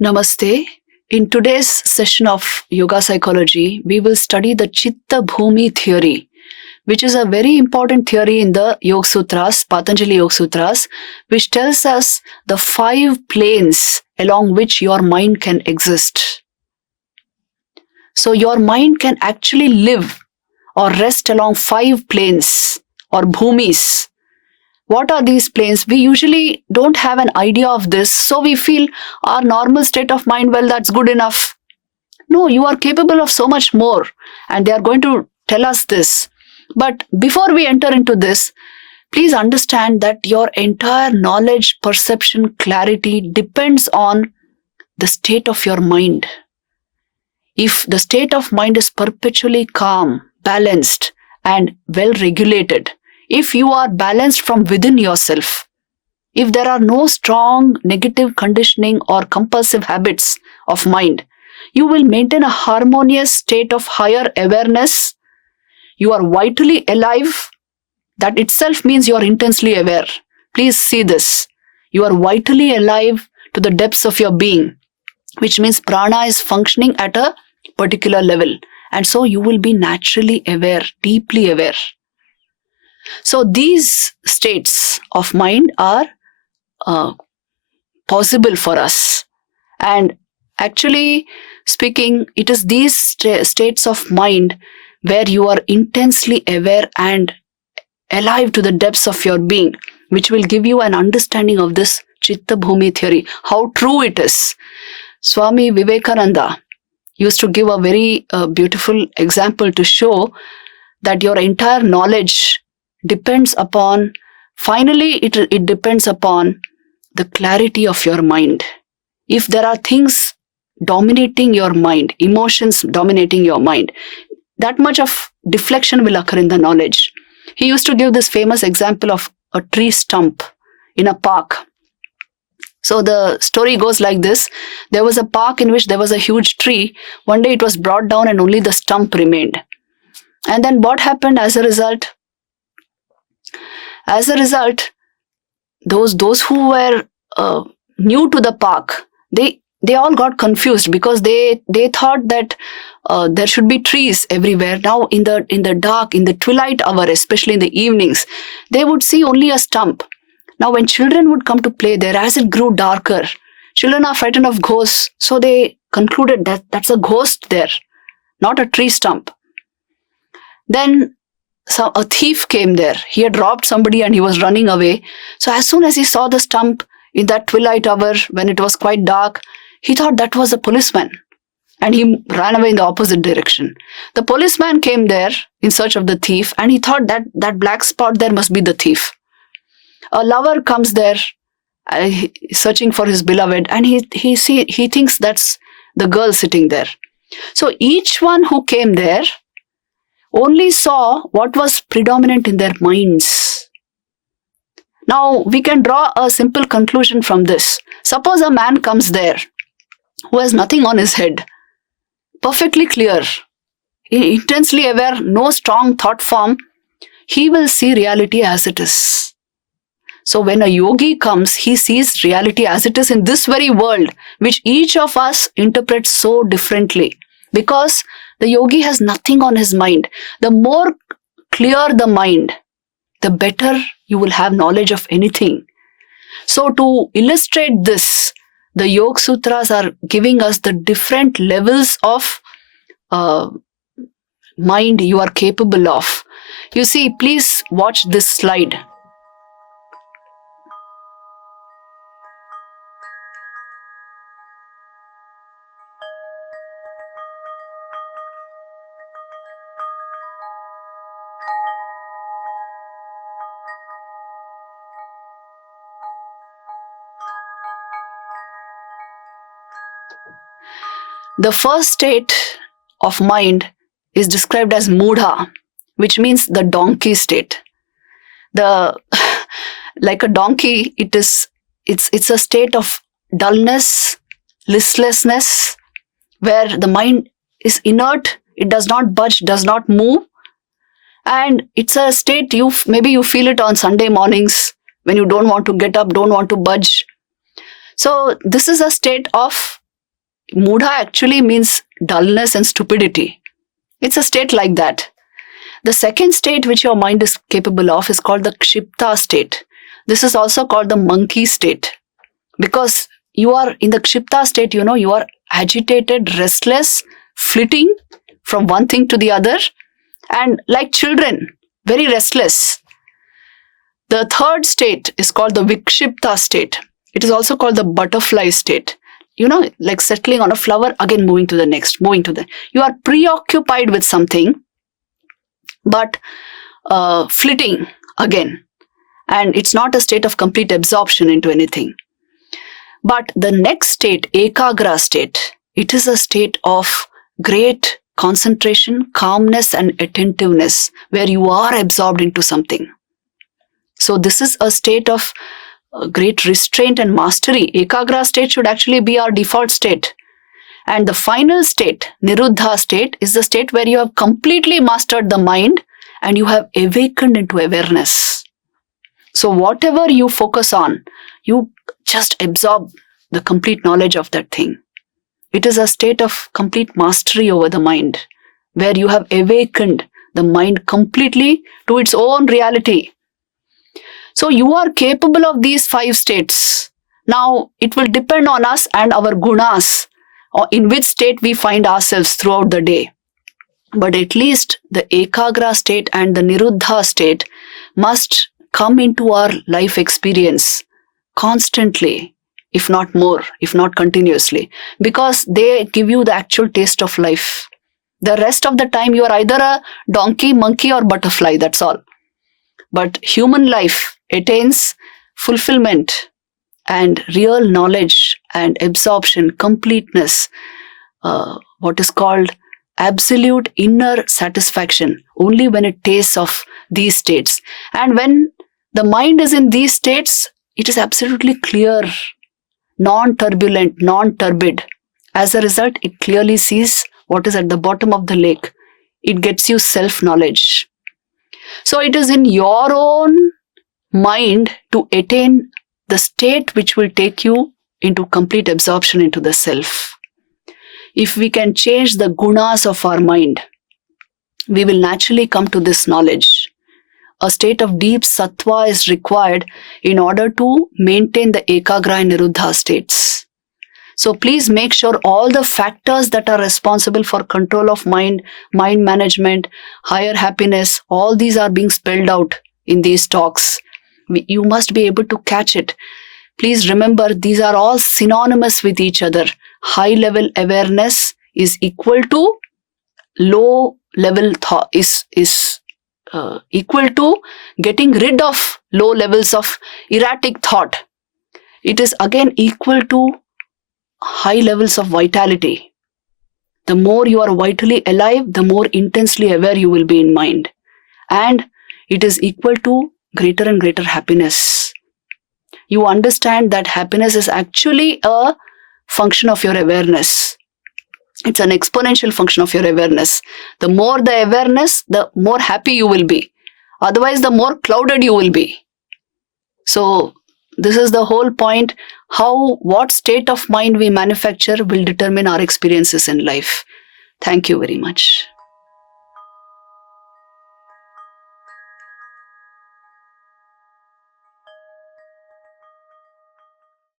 Namaste. In today's session of Yoga Psychology, we will study the Cittabhumi theory, which is a very important theory in the Yoga Sutras, Patanjali Yoga Sutras, which tells us the 5 planes along which your mind can exist. So your mind can actually live or rest along 5 planes or bhumis. What are these planes? We usually don't have an idea of this, so we feel our normal state of mind, well, that's good enough. No, you are capable of so much more, and they are going to tell us this. But before we enter into this, please understand that your entire knowledge, perception, clarity depends on the state of your mind. If the state of mind is perpetually calm, balanced, and well regulated, if you are balanced from within yourself, if there are no strong negative conditioning or compulsive habits of mind, you will maintain a harmonious state of higher awareness. You are vitally alive. That itself means you are intensely aware. Please see this. You are vitally alive to the depths of your being, which means prana is functioning at a particular level. And so you will be naturally aware, deeply aware. So these states of mind are possible for us. And actually speaking, it is these states of mind where you are intensely aware and alive to the depths of your being, which will give you an understanding of this Cittabhumi theory, how true it is. Swami Vivekananda used to give a very beautiful example to show that your entire knowledge depends upon, finally it depends upon the clarity of your mind. If there are things dominating your mind, emotions dominating your mind, that much of deflection will occur in the knowledge. He used to give this famous example of a tree stump in a park. So the story goes like this. There was a park in which there was a huge tree. One day it was brought down and only the stump remained. And then what happened as a result? As a result, those who were new to the park, they all got confused because they thought that there should be trees everywhere. Now in the dark, in the twilight hour, especially in the evenings, they would see only a stump. Now when children would come to play there, as it grew darker, children are frightened of ghosts, so they concluded that that's a ghost there, not a tree stump. Then a thief came there. He had robbed somebody and he was running away. So as soon as he saw the stump in that twilight hour when it was quite dark, he thought that was a policeman and he ran away in the opposite direction. The policeman came there in search of the thief and he thought that black spot there must be the thief. A lover comes there searching for his beloved and he thinks that's the girl sitting there. So each one who came there only saw what was predominant in their minds. Now, we can draw a simple conclusion from this. Suppose a man comes there who has nothing on his head, perfectly clear, intensely aware, no strong thought form, he will see reality as it is. So when a yogi comes, he sees reality as it is in this very world, which each of us interprets so differently. Because the yogi has nothing on his mind. The more clear the mind, the better you will have knowledge of anything. So to illustrate this, the Yoga Sutras are giving us the different levels of mind you are capable of. You see, please watch this slide. The first state of mind is described as mudha, which means the donkey state. Like a donkey, it's a state of dullness, listlessness, where the mind is inert, it does not budge, does not move. And it's a state, maybe you feel it on Sunday mornings when you don't want to get up, don't want to budge. So this is a state of Mudha actually means dullness and stupidity. It's a state like that. The second state which your mind is capable of is called the kshipta state. This is also called the monkey state. Because you are in the kshipta state, you are agitated, restless, flitting from one thing to the other, and like children, very restless. The third state is called the vikshipta state. It is also called the butterfly state. Like settling on a flower, again moving to the next, You are preoccupied with something, but flitting again. And it's not a state of complete absorption into anything. But the next state, ekagra state, it is a state of great concentration, calmness, and attentiveness, where you are absorbed into something. So this is a state of great restraint and mastery. Ekagra state should actually be our default state. And the final state, niruddha state, is the state where you have completely mastered the mind and you have awakened into awareness. So whatever you focus on, you just absorb the complete knowledge of that thing. It is a state of complete mastery over the mind, where you have awakened the mind completely to its own reality. So you are capable of these 5 states. Now, it will depend on us and our gunas, or in which state we find ourselves throughout the day. But at least the ekagra state and the niruddha state must come into our life experience constantly, if not more, if not continuously, because they give you the actual taste of life. The rest of the time you are either a donkey, monkey, or butterfly, that's all. But human life attains fulfillment and real knowledge and absorption, completeness, what is called absolute inner satisfaction, only when it tastes of these states. And when the mind is in these states, it is absolutely clear, non-turbulent, non-turbid. As a result, it clearly sees what is at the bottom of the lake. It gets you self-knowledge. So it is in your own mind to attain the state which will take you into complete absorption into the self. If we can change the gunas of our mind, we will naturally come to this knowledge. A state of deep sattva is required in order to maintain the ekagra and niruddha states. So please make sure all the factors that are responsible for control of mind, mind management, higher happiness, all these are being spelled out in these talks. You must be able to catch it. Please remember, these are all synonymous with each other. High level awareness is equal to low level thought, is equal to getting rid of low levels of erratic thought. It is again equal to high levels of vitality. The more you are vitally alive, the more intensely aware you will be in mind. And it is equal to greater and greater happiness. You understand that happiness is actually a function of your awareness. It's an exponential function of your awareness. The more the awareness, the more happy you will be. Otherwise, the more clouded you will be. So, this is the whole point. What state of mind we manufacture will determine our experiences in life. Thank you very much.